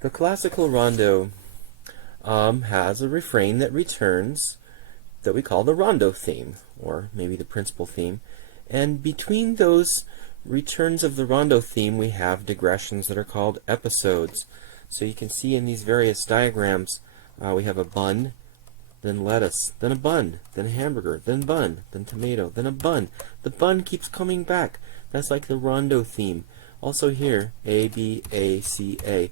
The classical rondo has a refrain that returns that we call the rondo theme, or maybe the principal theme. And between those returns of the rondo theme, we have digressions that are called episodes. So you can see in these various diagrams, we have a bun, then lettuce, then a bun, then a hamburger, then bun, then tomato, then a bun. The bun keeps coming back. That's like the rondo theme. Also here, A, B, A, C, A.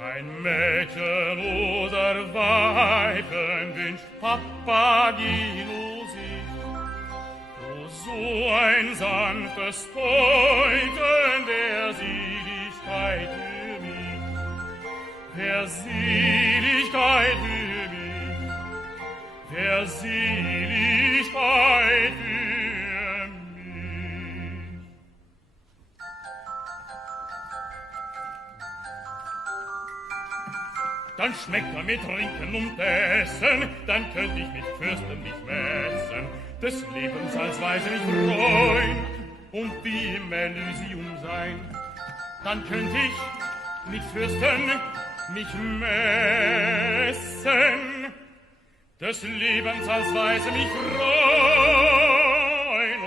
Ein Mädchen oder Weiben wünscht Papageno sich. O so ein sanftes Deuten der Seligkeit für mich. Der Seligkeit für mich. Der Seligkeit für mich. Dann schmeckt mit Trinken und Essen, dann könnt ich mit Fürsten mich messen, des Lebens als Weise mich freuen und wie im Elysium sein. Dann könnt ich mit Fürsten mich messen, des Lebens als Weise mich freuen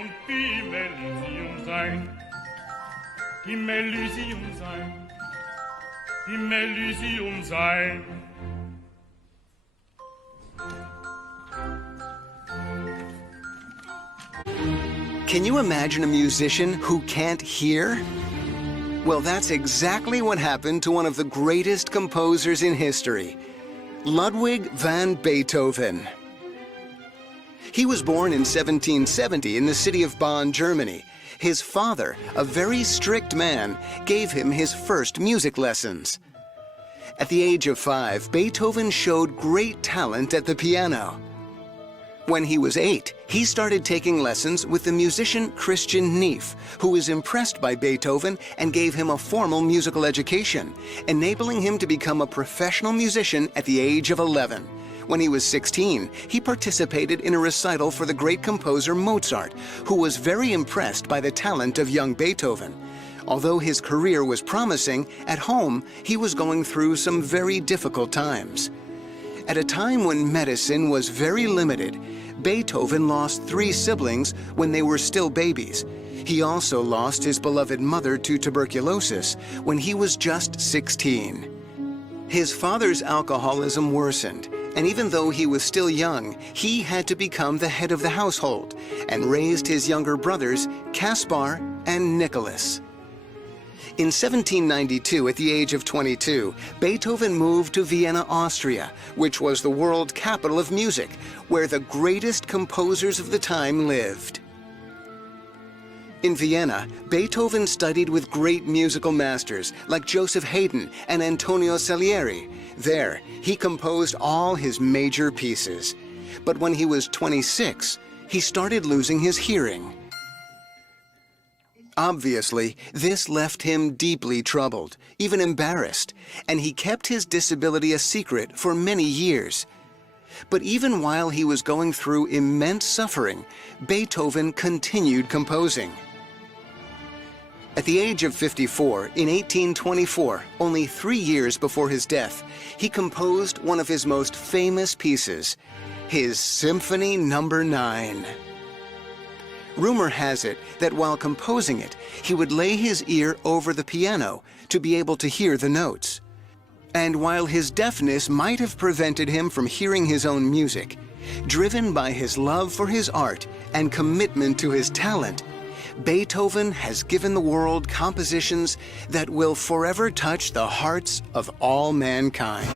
und wie im Elysium sein. Im Elysium sein. Im Elysium sein. Can you imagine a musician who can't hear? Well, that's exactly what happened to one of the greatest composers in history, Ludwig van Beethoven. He was born in 1770 in the city of Bonn, Germany. His father, a very strict man, gave him his first music lessons. At the age of 5, Beethoven showed great talent at the piano. When he was 8, he started taking lessons with the musician Christian Neef, who was impressed by Beethoven and gave him a formal musical education, enabling him to become a professional musician at the age of 11. When he was 16, he participated in a recital for the great composer Mozart, who was very impressed by the talent of young Beethoven. Although his career was promising, at home he was going through some very difficult times. At a time when medicine was very limited, Beethoven lost 3 siblings when they were still babies. He also lost his beloved mother to tuberculosis when he was just 16. His father's alcoholism worsened, and even though he was still young, he had to become the head of the household and raised his younger brothers, Caspar and Nicholas. In 1792, at the age of 22, Beethoven moved to Vienna, Austria, which was the world capital of music, where the greatest composers of the time lived. In Vienna, Beethoven studied with great musical masters like Joseph Haydn and Antonio Salieri. There, he composed all his major pieces. But when he was 26, he started losing his hearing. Obviously, this left him deeply troubled, even embarrassed, and he kept his disability a secret for many years. But even while he was going through immense suffering, Beethoven continued composing. At the age of 54, in 1824, only 3 years before his death, he composed one of his most famous pieces, his Symphony No. 9. Rumor has it that while composing it, he would lay his ear over the piano to be able to hear the notes. And while his deafness might have prevented him from hearing his own music, driven by his love for his art and commitment to his talent, Beethoven has given the world compositions that will forever touch the hearts of all mankind.